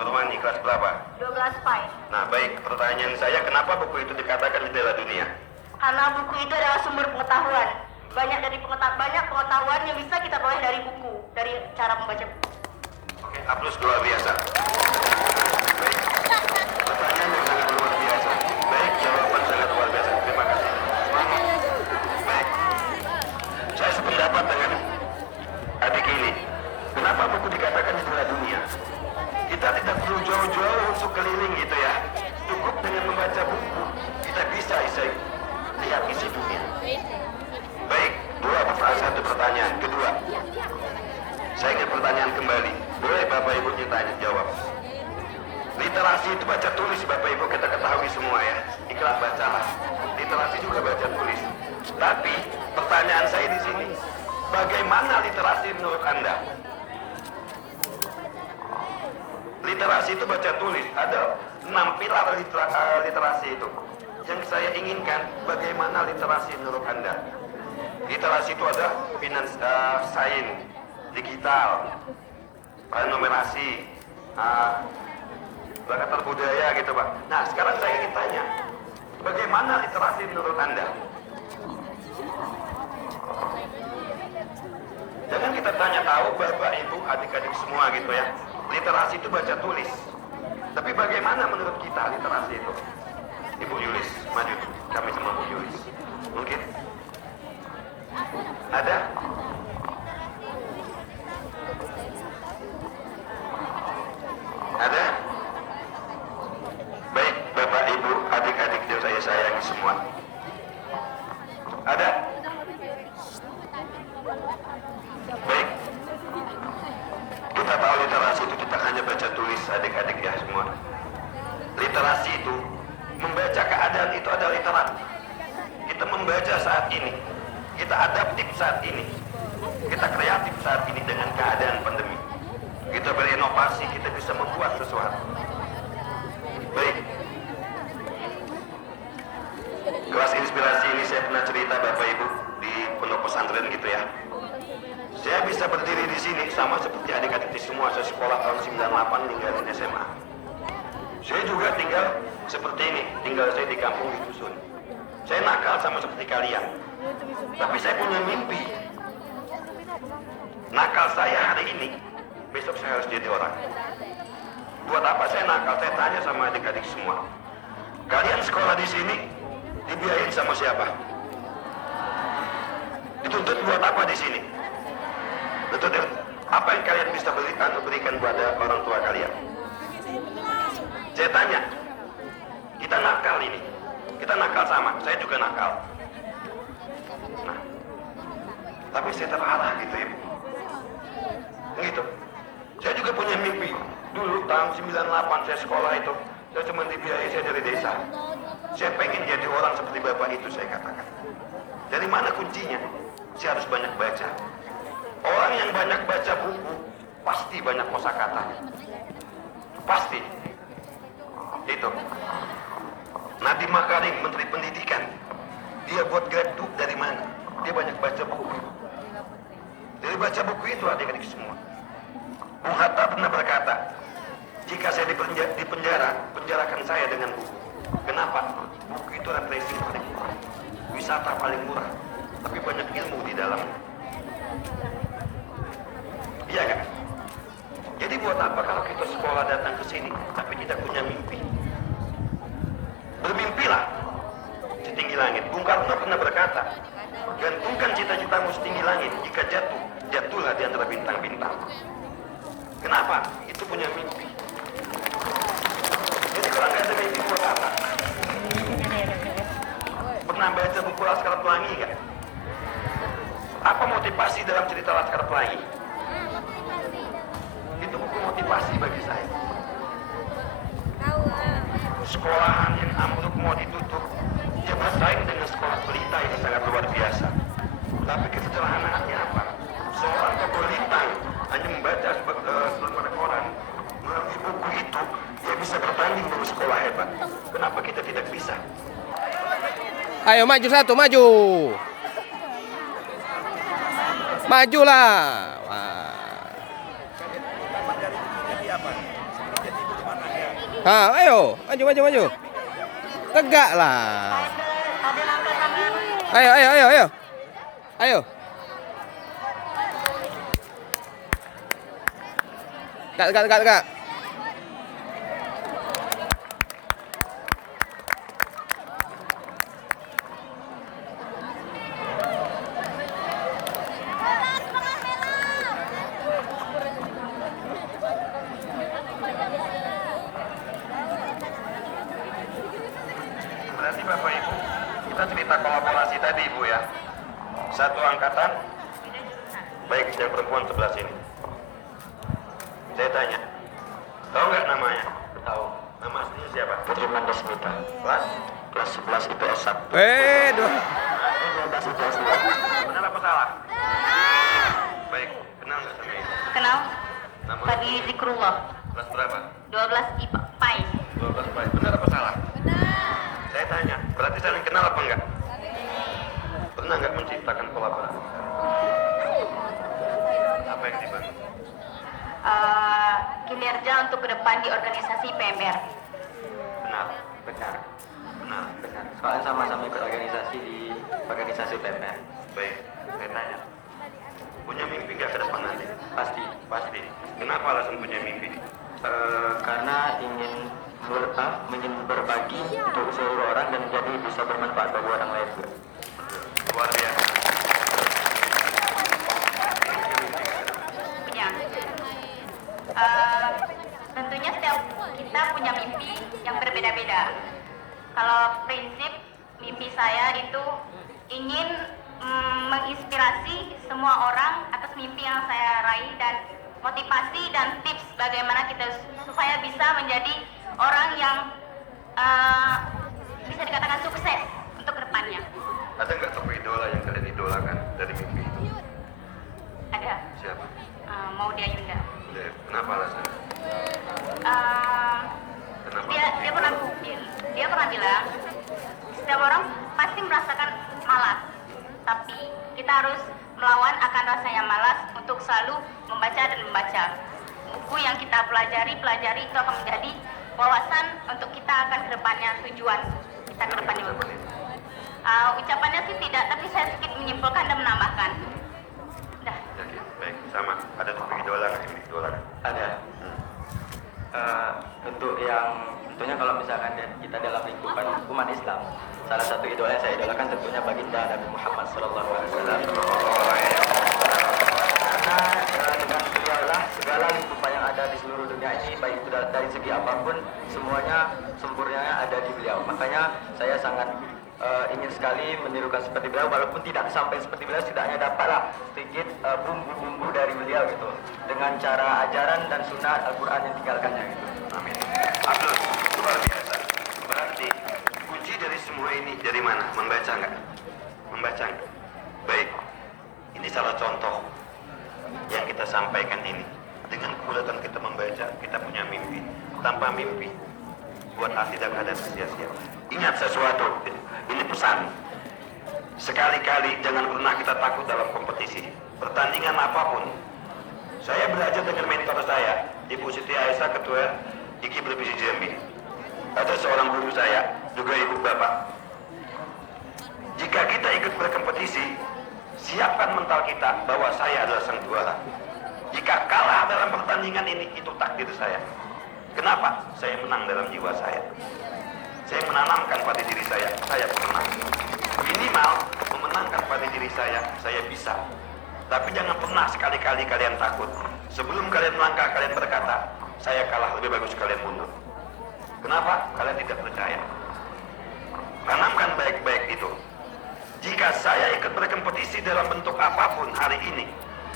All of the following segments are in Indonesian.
Nurmani kelas berapa? 12 Pai. Nah baik, pertanyaan saya, kenapa buku itu dikatakan jendela dunia? Karena buku itu adalah sumber pengetahuan. Banyak pengetahuan yang bisa kita peroleh dari buku, dari cara membaca buku. Oke, aplaus luar biasa. Baik, pertanyaan yang sangat luar biasa. Baik, jawaban sangat luar biasa. Terima kasih. Semangat. Baik, saya sependapat dengan adik ini. Kenapa buku dikatakan jendela dunia? Kita tidak perlu jauh-jauh untuk keliling gitu ya. Cukup dengan membaca buku, kita bisa lihat isi dunia. Baik, satu pertanyaan. Kedua, saya ingin pertanyaan kembali. Boleh Bapak Ibu tanya jawab. Literasi itu baca tulis, Bapak Ibu kita ketahui semua ya. Iklan bacalah. Literasi juga baca tulis. Tapi pertanyaan saya di sini, bagaimana literasi menurut Anda? Literasi itu baca tulis. Ada 6 pilar literasi itu. Yang saya inginkan, bagaimana literasi menurut Anda? Literasi itu ada sains, digital, numerasi, bahasa budaya gitu Pak. Nah sekarang saya ingin tanya, bagaimana literasi menurut Anda? Jangan kita tanya tahu Bapak Ibu adik-adik semua gitu ya. Literasi itu baca tulis. Tapi bagaimana menurut kita literasi itu? Ibu Yulis, maju. Kami sama Bu Yulis. Mungkin? Ada? Ada? Baik, Bapak Ibu, adik-adik yang saya sayangi semua. Ada? Baik. Kita tahu literasi itu kita hanya baca tulis adik-adik ya semua. Literasi itu membaca keadaan itu adalah literat. Kita membaca saat ini, kita adaptif saat ini, kita kreatif saat ini dengan keadaan pandemi. Kita berinovasi, kita bisa membuat sesuatu. Baik. Kelas inspirasi ini saya pernah cerita Bapak Ibu di pondok pesantren gitu ya. Saya bisa berdiri di sini sama seperti adik-adik di semua. Saya sekolah tahun 98 ninggalin SMA. Saya juga tinggal seperti ini, tinggal saya di kampung di dusun. Saya nakal sama seperti kalian, tapi saya punya mimpi. Nakal saya hari ini, besok saya harus jadi orang. Buat apa saya nakal? Saya tanya sama adik-adik semua. Kalian sekolah di sini dibiayain sama siapa? Dituntut buat apa di sini? Betul, apa yang kalian bisa berikan kepada orang tua kalian? Saya tanya, kita nakal ini, kita nakal sama, saya juga nakal. Nah, tapi saya terarah gitu ya, gitu. Saya juga punya mimpi. Dulu tahun 98 saya sekolah itu, saya cuma dibiayai, saya dari desa. Saya pengen jadi orang seperti bapak itu, saya katakan. Dari mana kuncinya? Saya harus banyak baca. Orang yang banyak baca buku pasti banyak kosakatanya. Pasti. Itu. Nadiem Makarim, Menteri Pendidikan, dia buat gaduh dari mana? Dia banyak baca buku. Dari baca buku itu adik-adik semua. Bung Hatta pernah berkata, jika saya dipenjara, penjarakan saya dengan buku. Kenapa? Buku itu refreshing paling murah, wisata paling murah, tapi banyak ilmu di dalamnya. Iya kan? Jadi buat apa kalau kita sekolah datang ke sini, tapi kita punya mimpi? Bermimpilah setinggi langit. Bung Karno pernah berkata, gantungkan cita-citamu setinggi langit. Jika jatuh, jatuhlah di antara bintang-bintang. Kenapa? Itu punya mimpi. Jadi kalau nggak ada mimpi buat apa? Pernah baca buku Laskar Pelangi nggak? Apa motivasi dalam cerita Laskar Pelangi? Itu buku motivasi bagi saya. Sekolahan yang ambruk mau ditutup, dia bersaing dengan sekolah pelita yang sangat luar biasa. Tapi kesederhanaannya apa? Seorang tokoh lintang hanya membaca selembar koran, melalui buku itu dia bisa bertanding dengan sekolah hebat. Kenapa kita tidak bisa? Ayo maju satu, maju. Majulah. Wah. Ayo, maju. Tegak lah. Ada angkat tangan. Ayo. Tegak. Berarti Bapak Ibu, kita cerita kolaborasi tadi Ibu ya. Satu angkatan, baik yang perempuan sebelah sini. Saya tanya, tahu nggak namanya? Tahu. Nama aslinya siapa? Putri Mandasmita. Kelas 11 IPS 1. Dua. 12 IPS 2. Benar apa salah? Baik, kenal nggak sama ini? Kenal? Nama Fadli Zikrullah. kelas berapa? 12 IPA PAI. 12 baik. Benar apa salah? Saya tanya, berarti saling kenal apa enggak? Pernah nggak menciptakan kolaborasi? Apa yang dibangun? Kinerja untuk ke depan di organisasi PMR. Benar. Soalnya sama-sama ikut organisasi di organisasi PMR. Baik, saya tanya. Punya mimpi nggak ke depan nanti? Pasti. Kenapa alasan punya mimpi? Karena ingin berbagi untuk seluruh orang dan jadi bisa bermanfaat bagi orang lain juga. Luar biasa. Punya. Tentunya setiap kita punya mimpi yang berbeda-beda. Kalau prinsip mimpi saya itu ingin menginspirasi semua orang atas mimpi yang saya raih dan motivasi dan tips bagaimana kita supaya bisa menjadi orang yang bisa dikatakan sukses untuk kedepannya. Ada nggak tokoh idola yang kalian idolakan dari mimpi itu? Ada Siapa? Maudy Ayunda. Kenapa alasannya? Kenapa? Dia pernah bilang setiap orang pasti merasakan malas, tapi kita harus melawan akan rasa yang malas untuk selalu membaca. Buku yang kita pelajari itu akan menjadi wawasan untuk kita akan kedepannya, tujuan kita kedepannya. Ucapannya sih tidak, tapi saya sedikit menyimpulkan dan menambahkan. Dah. Baik, sama. Ada tokoh idola nggak yang diidolakan? Ada. Untuk yang tentunya kalau misalkan kita dalam lingkupan umat Islam, salah satu idola yang saya idolakan tentunya baginda Nabi Muhammad SAW. Karena dengan beliaulah segala lingkupan yang ada di seluruh dunia ini, baik itu dari segi apapun, semuanya sempurnanya ada di beliau. Makanya saya sangat ingin sekali menirukan seperti beliau, walaupun tidak sampai seperti beliau, setidaknya dapatlah sedikit bumbu-bumbu dari beliau gitu, dengan cara ajaran dan sunnah Al-Quran yang tinggalkannya gitu. Amin. Abdul, luar biasa. Berarti kunci dari semua ini dari mana? Membaca nggak? Membaca nggak? Baik. Ini salah contoh yang kita sampaikan ini. Dengan kekuatan kita membaca, kita punya mimpi. Tanpa mimpi, buat hati dan ada sia-sia. Ingat sesuatu, ini pesan. Sekali-kali jangan pernah kita takut dalam kompetisi. Pertandingan apapun. Saya belajar dengan mentor saya, Ibu Siti Aisyah, Ketua IKI Televisi Jambi. Ada seorang guru saya, juga ibu bapak. Jika kita ikut berkompetisi, siapkan mental kita bahwa saya adalah sang juara. Jika kalah dalam pertandingan ini, itu takdir saya. Kenapa? Saya menang dalam jiwa saya. Saya menanamkan pada diri saya pernah. Minimal memenangkan pada diri saya bisa. Tapi jangan pernah sekali-kali kalian takut. Sebelum kalian melangkah, kalian berkata, saya kalah, lebih bagus kalian mundur. Kenapa? Kalian tidak percaya. Tanamkan baik-baik itu. Jika saya ikut berkompetisi dalam bentuk apapun hari ini,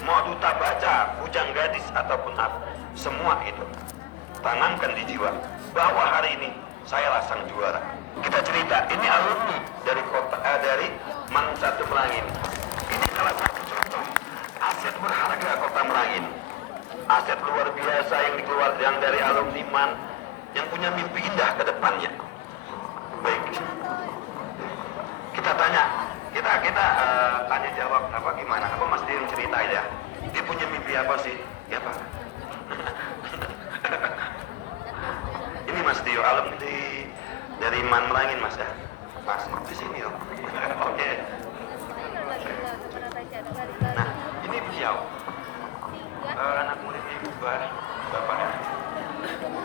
mau duta baca, bujang gadis, ataupun apa, semua itu tanamkan di jiwa bahwa hari ini saya sang juara. Kita cerita, ini alumni dari kota dari Man 1 Merangin. Ini salah satu contoh aset berharga kota Merangin. Aset luar biasa yang dikeluarkan yang dari alumni Man yang punya mimpi indah ke depannya. Baik. Kita tanya tanya jawab apa gimana? Apa Mas Dian cerita ya? Dia punya mimpi apa sih? Ya Pak. Ini Mas Mas Tio, alumni dari Man Merangin Mas ya? Mas, di sini loh. Oke. Nah, ini beliau. Anak murid ibu bapak ya.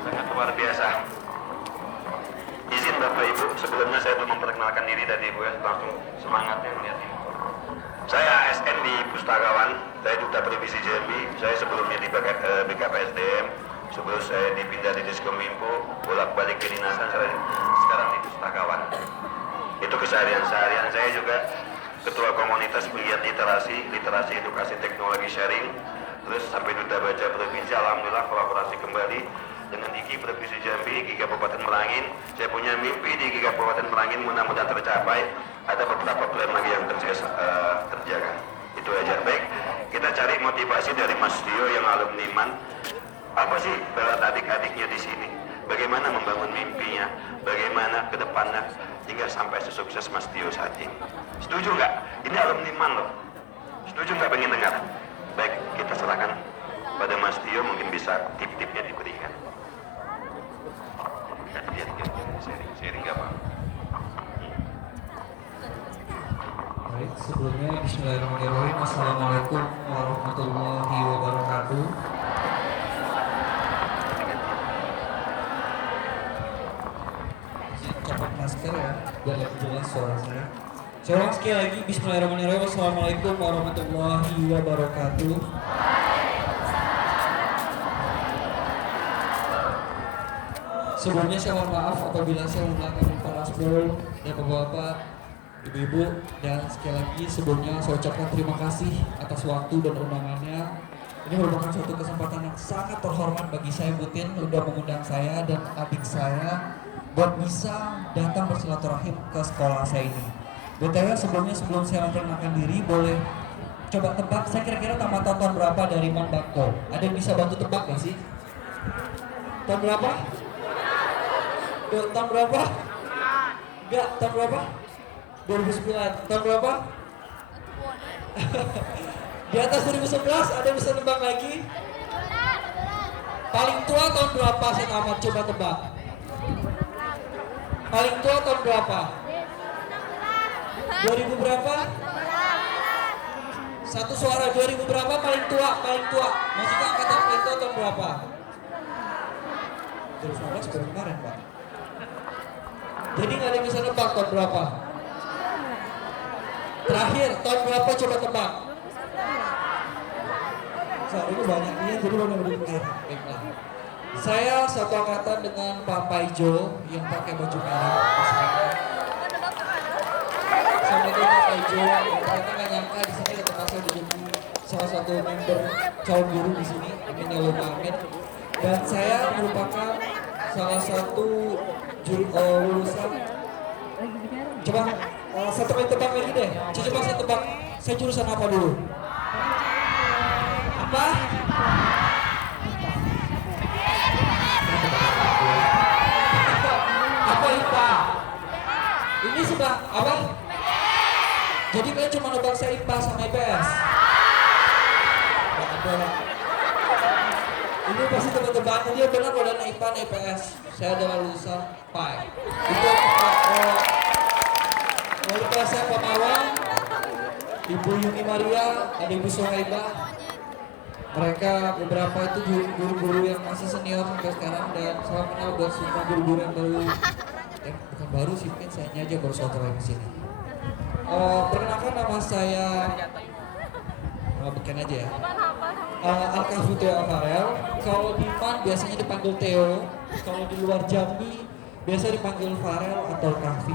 Sangat luar biasa. Izin Bapak Ibu, sebelumnya saya belum memperkenalkan diri tadi Ibu ya, langsung semangatnya melihat ini. Saya ASN di Pustakawan, saya Duta Pervisi Jambi, saya sebelumnya di BKPSDM, sebelum saya dipindah di Diskominfo, bolak-balik kedinasan, saya sekarang di Pustakawan. Itu keseharian-seharian saya juga Ketua Komunitas Pegiat Literasi Edukasi Teknologi Sharing, terus sampai Duta Baca Provinsi, alhamdulillah kolaborasi kembali dengan IKI Provinsi Jambi, IKI Kabupaten Merangin. Saya punya mimpi di IKI Kabupaten Merangin, mudah-mudahan tercapai. Ada beberapa plan lagi yang saya kerjakan. Itu aja. Baik, kita cari motivasi dari Mas Tio yang alumni MAN. Apa sih berat adik-adiknya di sini? Bagaimana membangun mimpinya? Bagaimana ke depannya hingga sampai sesukses Mas Tio saat ini? Setuju nggak? Ini alumni MAN loh. Setuju nggak? Pengen dengar? Baik, kita serahkan pada Mas Tio, mungkin bisa tip-tipnya diberikan. Sharing nggak Pak? Baik, sebelumnya Bismillahirrahmanirrahim. Assalamualaikum warahmatullahi wabarakatuh. Copot masker ya, biar lebih jelas suara saya. Saya ulang sekali lagi, Bismillahirrahmanirrahim. Assalamualaikum warahmatullahi wabarakatuh. Sebelumnya saya mohon maaf apabila saya menggunakan para asbol dan bapak-bapak, ibu-ibu, dan sekali lagi sebelumnya saya ucapkan terima kasih atas waktu dan undangannya. Ini merupakan suatu kesempatan yang sangat terhormat bagi saya, Butin, udah mengundang saya dan adik saya buat bisa datang bersilaturahim ke sekolah saya ini. BTW sebelum saya memperkenalkan diri, boleh coba tebak saya kira-kira tamat tahun berapa dari Man Bako? Ada yang bisa bantu tebak gak sih? Tahun berapa? Tahun berapa? Enggak, tahun berapa? 2009. Tahun berapa? Di atas 2011, ada yang bisa tebak lagi? Paling tua tahun berapa saya tamat? Coba tebak. Paling tua tahun berapa? 2000 berapa? Satu suara, 2000 berapa paling tua? Paling tua. Maksudnya angkatan paling tua tahun berapa? 2019 baru kemarin, Pak. Jadi nggak ada yang bisa nebak tahun berapa? Terakhir, tahun berapa coba tebak? Saat ini banyak ini, jadi mau benar. Baiklah. Saya satu angkatan dengan Pak Paijo yang pakai baju merah. Assalamualaikum Pak Paijo. Ternyata nggak nyangka di sini ketemu saya jadi salah satu member calon guru di sini. Amin ya Allah amin. Dan saya merupakan salah satu lulusan. Coba satu kali tebak lagi deh. Coba saya tebak. Saya jurusan apa dulu? Apa? Apa IPA? Ini sudah apa? Jadi kalian cuma nebak saya IPA sama IPS? Gak ada. Ini pasti tebak-tebakan dia benar kalau ada IPA dan IPS. Saya adalah lulusan PAI. Itu wali kelas saya Pak Mawang, Ibu Yuni Maria, ada Ibu Sohaibah. Mereka beberapa itu guru-guru yang masih senior sampai sekarang, dan salam kenal buat semua guru-guru yang baru, bukan baru sih, mungkin saya aja baru suatu kali kesini. Perkenalkan nama saya, beken aja ya. Al-Kahfi Theo Afarel. Kalau di MAN biasanya dipanggil Theo, kalau di luar Jambi biasa dipanggil Farel atau Kahfi.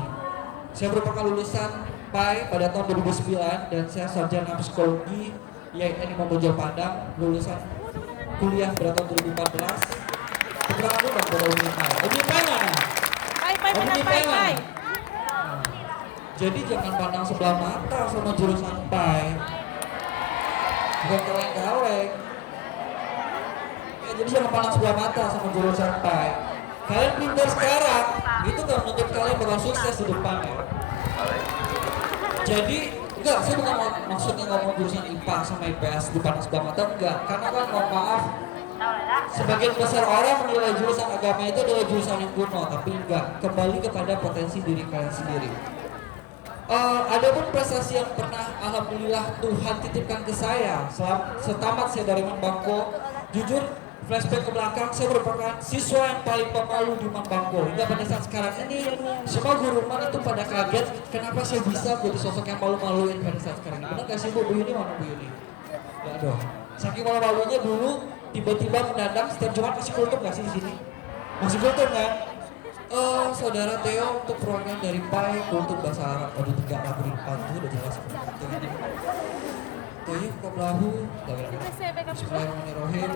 Saya merupakan lulusan PAI pada tahun 2009 dan saya sarjana psikologi YIN Imam Bonjol Padang, lulusan kuliah pada tahun 2014. Keterangan dulu dong pada Unipay. Unipay mana? Unipay. Jadi jangan pandang sebelah mata sama jurusan PAI. Bukan kaleng-kaleng. Ya, jadi jangan pandang sebelah mata sama jurusan PAI. Kalian pintar sekarang, itu gak menuntut kalian bakal sukses di depan ya. Jadi, enggak, saya bukan maksudnya ngomong jurusan IPA sama IPS dipandang sebelah mata, enggak. Karena kan mohon maaf, Tahu lah. Sebagian besar orang menilai jurusan agama itu adalah jurusan yang kuno, tapi enggak. Kembali kepada potensi diri kalian sendiri. Ada pun prestasi yang pernah alhamdulillah Tuhan titipkan ke saya setamat saya dari Manbangko. Jujur, flashback ke belakang, saya merupakan siswa yang paling pemalu di Manbangko. Hingga pada saat sekarang ini, semua guru man itu pada kaget kenapa saya bisa menjadi sosok yang malu-maluin pada saat sekarang ini. Benar gak sih Bu Yuni? Mana Bu Yuni? Ya dong. Saking malu-malunya dulu, tiba-tiba mendadak setiap Jumat masih kultum gak sih di sini? Masih kultum kan? Saudara Theo untuk program dari PAI kultum bahasa Arab. Aduh, 3 lagu di depan tuh udah jelas seperti itu. Toyib Qablahu. Bismillahirrahmanirrahim.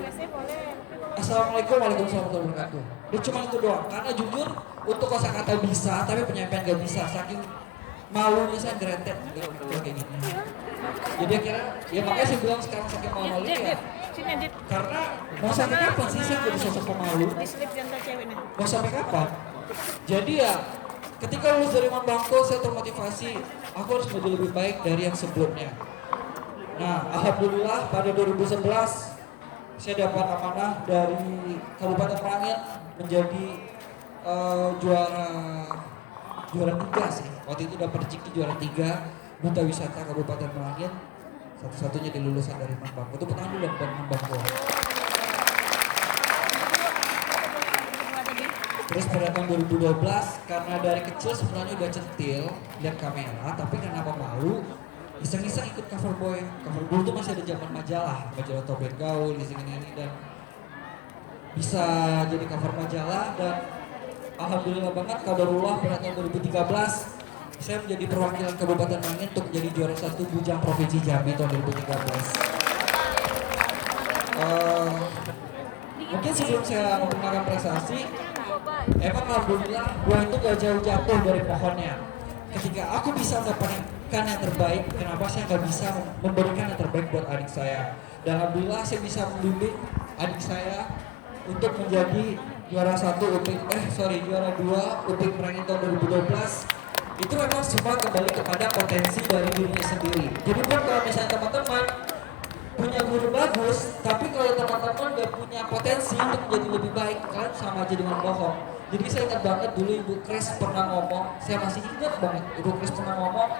Assalamualaikum warahmatullahi wabarakatuh. Dia cuma itu doang. Karena jujur untuk kosakata bisa, tapi penyampaian gak bisa. Saking malunya saya geretet kayak gini. Jadi akhirnya, ya makanya saya bilang sekarang saking malu-malunya ya. Karena mau sampai kapan sih saya jadi sosok pemalu? Mau sampai kapan? Jadi ya, ketika lulus dari Manbangko saya termotivasi, aku harus menjadi lebih baik dari yang sebelumnya. Nah, alhamdulillah pada 2011 saya dapat amanah dari Kabupaten Merangin menjadi juara 3 sih. Waktu itu dapat rezeki juara 3 Duta Wisata Kabupaten Merangin, satu-satunya di lulusan dari Manbangko. Itu pertama dulu dari Manbangko. Terus pada tahun 2012, karena dari kecil sebenarnya udah centil lihat kamera, tapi karena pemalu, iseng-iseng ikut cover boy. Cover boy itu masih ada zaman majalah Tobet Gaul, ini dan bisa jadi cover majalah. Dan alhamdulillah banget kadarullah pada tahun 2013 saya menjadi perwakilan Kabupaten Merangin untuk menjadi juara 1 Bujang Provinsi Jambi tahun 2013. Mungkin sebelum saya memperkenalkan prestasi, emang alhamdulillah buah itu gak jauh jatuh dari pohonnya. Ketika aku bisa mendapatkan yang terbaik, kenapa saya gak bisa memberikan yang terbaik buat adik saya? Dan alhamdulillah saya bisa membimbing adik saya untuk menjadi juara 2 UPIK Merangin tahun 2012. Itu memang semua kembali kepada potensi dari dirinya sendiri. Jadi pun kalau misalnya teman-teman punya guru bagus, tapi kalau teman-teman gak punya potensi untuk menjadi lebih baik, kalian sama aja dengan bohong. Jadi saya ingat banget dulu Ibu Kris pernah ngomong, saya masih ingat banget Ibu Kris pernah ngomong,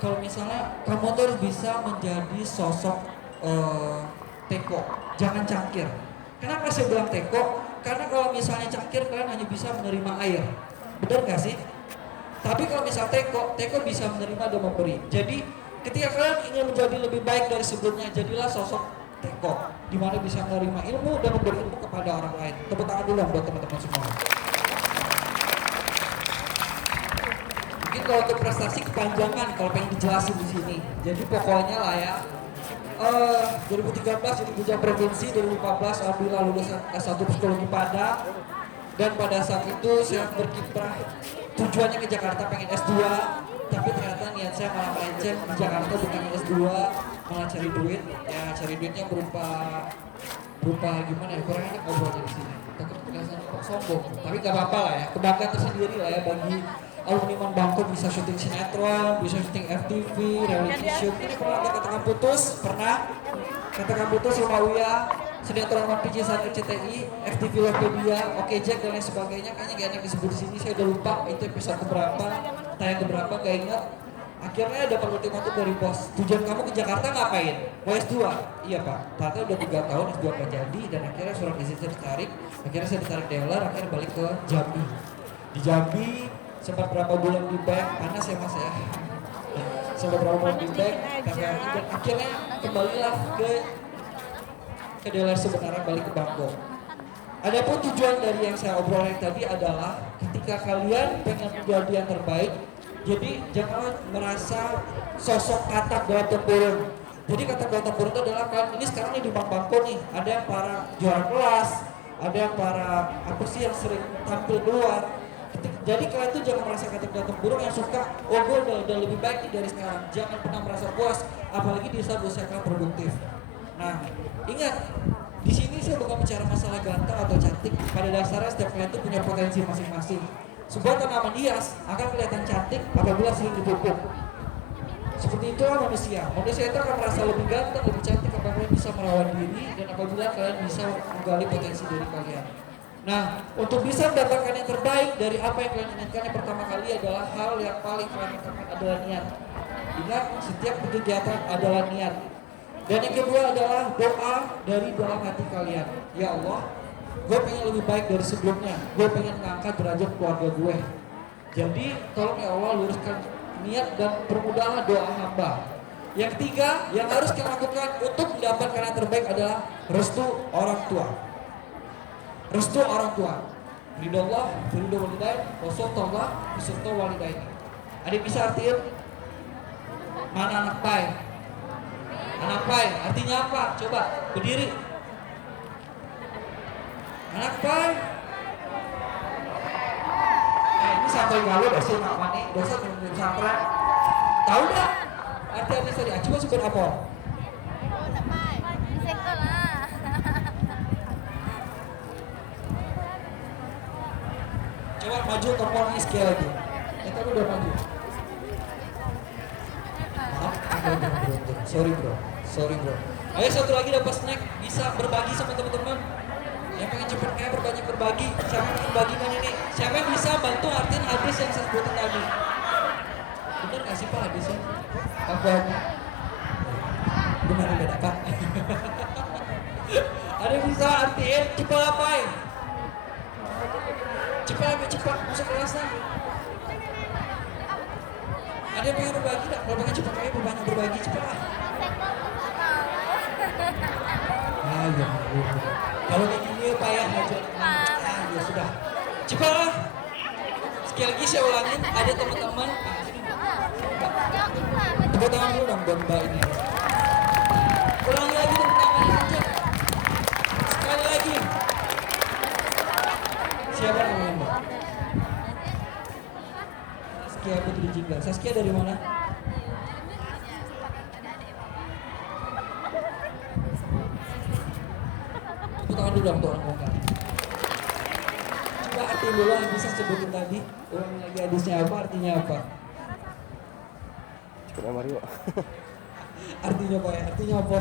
kalau misalnya kamu tuh harus bisa menjadi sosok teko, jangan cangkir. Kenapa saya bilang teko? Karena kalau misalnya cangkir kalian hanya bisa menerima air, benar gak sih? Tapi kalau misal teko bisa menerima dan memberi. Jadi ketika kalian ingin menjadi lebih baik dari sebelumnya, jadilah sosok teko, di mana bisa menerima ilmu dan memberi ilmu kepada orang lain. Tepuk tangan dulu buat teman-teman semua. Mungkin kalau untuk prestasi kepanjangan, kalau pengen dijelasin di sini. Jadi pokoknya lah ya. 2013 jadi Bujang Provinsi, 2014 alhamdulillah lulus S1 Psikologi Padang. Dan pada saat itu saya berkiprah tujuannya ke Jakarta pengen S2, tapi ternyata niat saya malah melenceng di Jakarta bukan S2, malah cari duit. Ya cari duitnya berupa gimana ya, kurang enak ngobrolnya di sini. Takut kelihatan kok sombong, tapi gak apa-apa lah ya, kebanggaan tersendiri lah ya bagi alumni Manbangko bisa syuting sinetron, bisa syuting FTV, reality show. Ini pernah ada Katakan Putus, pernah Katakan Putus sama Uya, sinetron One Piece saat RCTI, FTV Lovepedia, Oke Jack dan lain sebagainya. Kayaknya gak enak disebut di sini, saya udah lupa itu episode keberapa, tayang keberapa, gak ingat. Akhirnya dapat ultimatum dari bos, tujuan kamu ke Jakarta ngapain? Mau S2? Iya Pak, ternyata udah 3 tahun S2 gak jadi, dan akhirnya surat izin saya ditarik. Akhirnya saya ditarik dealer, akhirnya balik ke Jambi. Di Jambi sempat berapa bulan di bank, panas ya mas ya. Sempat berapa bulan di bank, dan akhirnya kembalilah ke dealer sebenarnya, balik ke Bangko. Adapun tujuan dari yang saya obrolin tadi adalah ketika kalian pengen menjadi yang terbaik, jadi jangan merasa sosok katak dalam tempurung. Jadi katak dalam tempurung itu adalah kalian ini sekarang di Bangko nih, ada yang para juara kelas, ada yang para apa sih yang sering tampil keluar. Jadi kalian tuh jangan merasa katak dalam tempurung yang suka, oh gue udah lebih baik nih dari sekarang. Jangan pernah merasa puas, apalagi di saat usia kalian produktif. Nah, ingat, di sini saya bukan bicara masalah ganteng atau cantik. Pada dasarnya setiap kalian itu punya potensi masing-masing. Sebuah tanaman hias akan kelihatan cantik apabila sering dipupuk. Seperti itulah manusia. Manusia itu akan merasa lebih ganteng, lebih cantik apabila bisa melawan diri dan apabila kalian bisa menggali potensi diri kalian. Nah, untuk bisa mendapatkan yang terbaik dari apa yang kalian inginkan, yang pertama kali adalah hal yang paling kalian lakukan adalah niat. Ingat, setiap kegiatan adalah niat. Dan yang kedua adalah doa dari dalam hati kalian. Ya Allah, gue pengen lebih baik dari sebelumnya. Gue pengen mengangkat derajat keluarga gue. Jadi tolong ya Allah luruskan niat dan permudahlah doa hamba. Yang ketiga yang harus kita lakukan untuk mendapatkan yang terbaik adalah restu orang tua. Restu orang tua. Ridallah, ridho walidain, wasultullah, wasultul walidain. Ada yang bisa artiin? Mana anak pai? Anak pai artinya apa? Coba berdiri. Anak pai. Ini sampai galau dosen Pak Mani, dosen yang pesantren. Tahu nggak? Artinya tadi, coba sebut apa? Coba maju tombol sekali lagi. Tadi udah maju. Maaf, sorry bro. Ayo satu lagi dapat snack, bisa berbagi sama teman-teman. Yang pengen cepet kayak berbanyak berbagi. Siapa yang ingin bagikan ini? Siapa yang bisa bantu artiin hadis yang saya sebutin tadi? Bener gak sih Pak hadisnya? Apa? Benar beda Pak. Ada yang bisa artiin cepat apain? Cepat masuk kelasnya. Ada yang pengen berbagi gak? Kalau pengen cepat kayak berbanyak berbagi cepat lah. Ayo. Kalau kayak gini payah aja. Ya sudah. Cepatlah. Sekali lagi saya ulangin, ada teman-teman. Tepuk tangan dulu dong buat Mbak ini. Ulangi lagi tepuk tangannya aja. Sekali lagi. Siapa namanya Mbak? Saskia Putri Jingga. Saskia dari mana? Tepuk tangan dulu dong untuk orang bongkar. Coba artiin dulu yang bisa sebutin tadi. Ulangi lagi hadisnya apa, artinya apa? Coba Mario. Artinya apa ya? Artinya apa?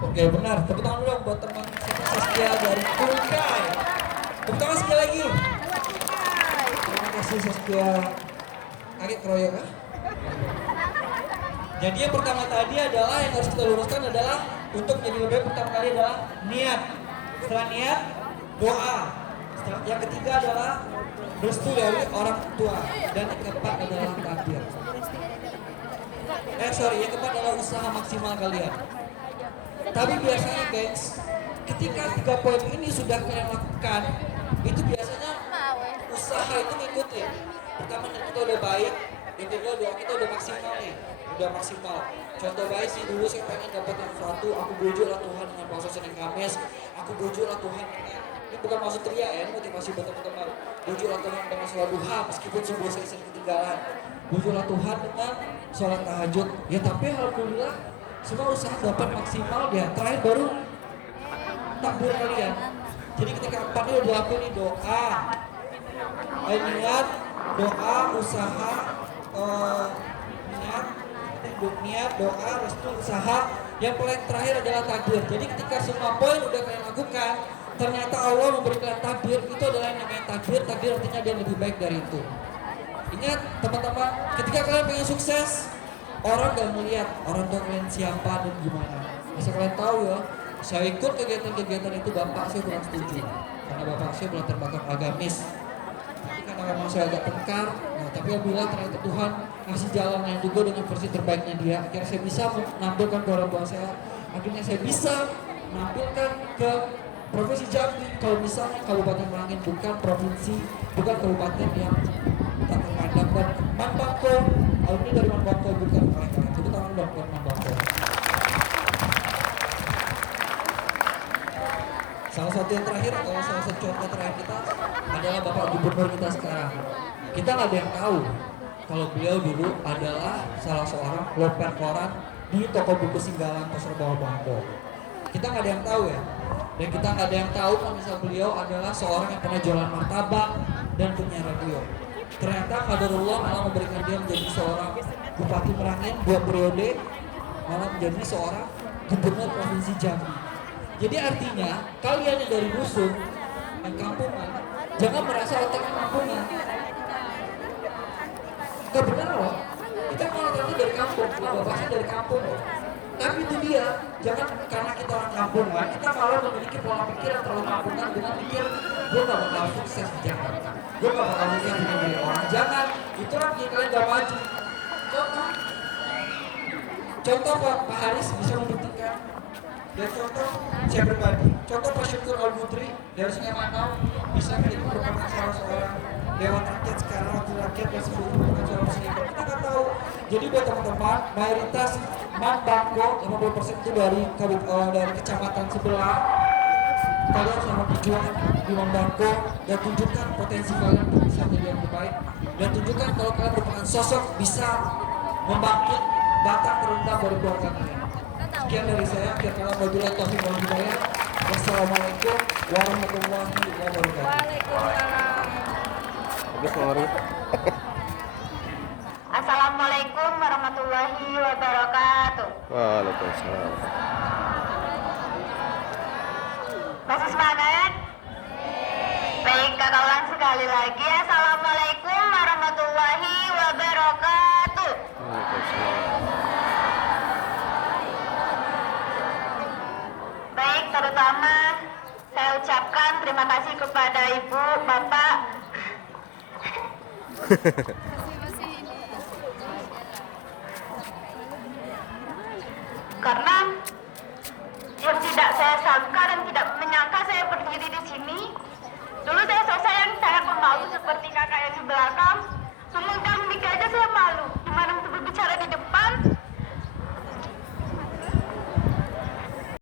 Oke benar, tepuk tangan dulu buat teman Saskia dari Tungkai. Tepuk tangan sekali lagi. Terima kasih Saskia. Kaget keroyok ya? Jadi yang pertama tadi adalah yang harus kita luruskan adalah untuk menjadi lebih baik pertama kali adalah niat. Setelah niat, doa. Yang ketiga adalah restu dari orang tua. Dan yang keempat adalah takdir. Yang keempat adalah usaha maksimal kalian. Tapi biasanya guys, ketika 3 poin ini sudah kalian lakukan, itu biasanya usaha itu ngikutin. Pertama kita udah baik, yang kedua doa kita udah maksimal nih, udah maksimal. Contoh baik sih dulu saya pengen dapetin sesuatu, aku bujuklah Tuhan dengan puasa Senin Kamis, aku bujuklah Tuhan dengan, ini bukan maksud teriak ya, ini motivasi buat teman-teman. Bujuklah Tuhan dengan sholat duha meskipun subuh saya sering ketinggalan. Bujuklah Tuhan dengan sholat tahajud. Ya tapi alhamdulillah semua usaha dapat maksimal ya. Terakhir baru takbir kalian. Jadi ketika 4 ini udah dilakuin nih doa, niat, doa, usaha, niat, doa, restu, usaha. Yang paling terakhir adalah takbir. Jadi ketika semua poin udah kalian lakukan, ternyata Allah memberikan takbir. Itu adalah yang namanya takbir. Takbir artinya dia lebih baik dari itu. Ingat teman-teman, ketika kalian pengen sukses, orang gak melihat orang tua kalian siapa dan gimana. Bisa kalian tahu ya, saya ikut kegiatan-kegiatan itu bapak saya kurang setuju. Karena bapak saya berlatar belakang agamis. Tapi karena memang saya agak tengkar, tapi alhamdulillah ternyata Tuhan ngasih jalan yang juga dengan versi terbaiknya dia. Akhirnya saya bisa menampilkan ke orang tua saya. Akhirnya saya bisa menampilkan ke Provinsi Jambi. Kalau misalnya Kabupaten Merangin bukan provinsi, bukan kabupaten yang tak terpandang. Dan Manbangko, alumni dari Manbangko bukan mereka. Itu tangan dong buat Manbangko. Salah satu yang terakhir atau salah satu contoh terakhir kita adalah Bapak Gubernur kita sekarang. Kita nggak ada yang tahu kalau beliau dulu adalah salah seorang loper koran di toko buku Singgalang Pasar Bawah Bangko. kita nggak ada yang tahu ya. Dan kita nggak ada yang tahu kalau misal beliau adalah seorang yang pernah jualan martabak dan penyiar radio. Ternyata qadarullah malah memberikan dia menjadi seorang Bupati Merangin 2 periode, malah menjadi seorang Gubernur Provinsi Jambi. Jadi artinya kalian yang dari rusun, yang kampungan, jangan merasa otaknya kampungan. Gak benar loh. Kita kalau ternyata dari kampung, bapaknya dari kampung loh. Tapi itu dia, jangan karena kita orang kampungan, kita malah memiliki pola pikir yang terlalu kampungan dengan pikir gue gak bakal sukses di Jakarta, gue gak bakal sukses di negeri orang. Jangan, itu kan kalian gak maju. Contoh Pak Haris bisa membuktikan. Dan contoh saya pribadi, contoh Pak Syukur Al-Mutri dari Sungai Manau bisa menjadi merupakan salah seorang dewan rakyat sekarang, wakil rakyat dan sebelumnya merupakan seorang presiden. Kita nggak tahu. Jadi buat teman-teman, mayoritas Bangko 50% itu dari kecamatan sebelah. Kalian sama berjuang di Bangko dan tunjukkan potensi kalian untuk bisa menjadi yang terbaik, dan tunjukkan kalau kalian merupakan sosok bisa membangkit batang terendah dari keluarga kalian. Sekian dari saya, kira-kira wabillahi taufiq wal hidayah. Wassalamualaikum warahmatullahi wabarakatuh. Waalaikumsalam. Assalamualaikum warahmatullahi wabarakatuh. Waalaikumsalam. Masih semangat? Baik, kata ulang sekali lagi. Assalamualaikum warahmatullahi wabarakatuh. Waalaikumsalam. Baik, terutama saya ucapkan terima kasih kepada Ibu, Bapak, karena yang tidak saya sangka dan tidak menyangka saya berdiri di sini. Dulu saya sosok yang sangat pemalu seperti kakak yang di belakang. Memegang mic aja saya malu. Gimana untuk berbicara di depan?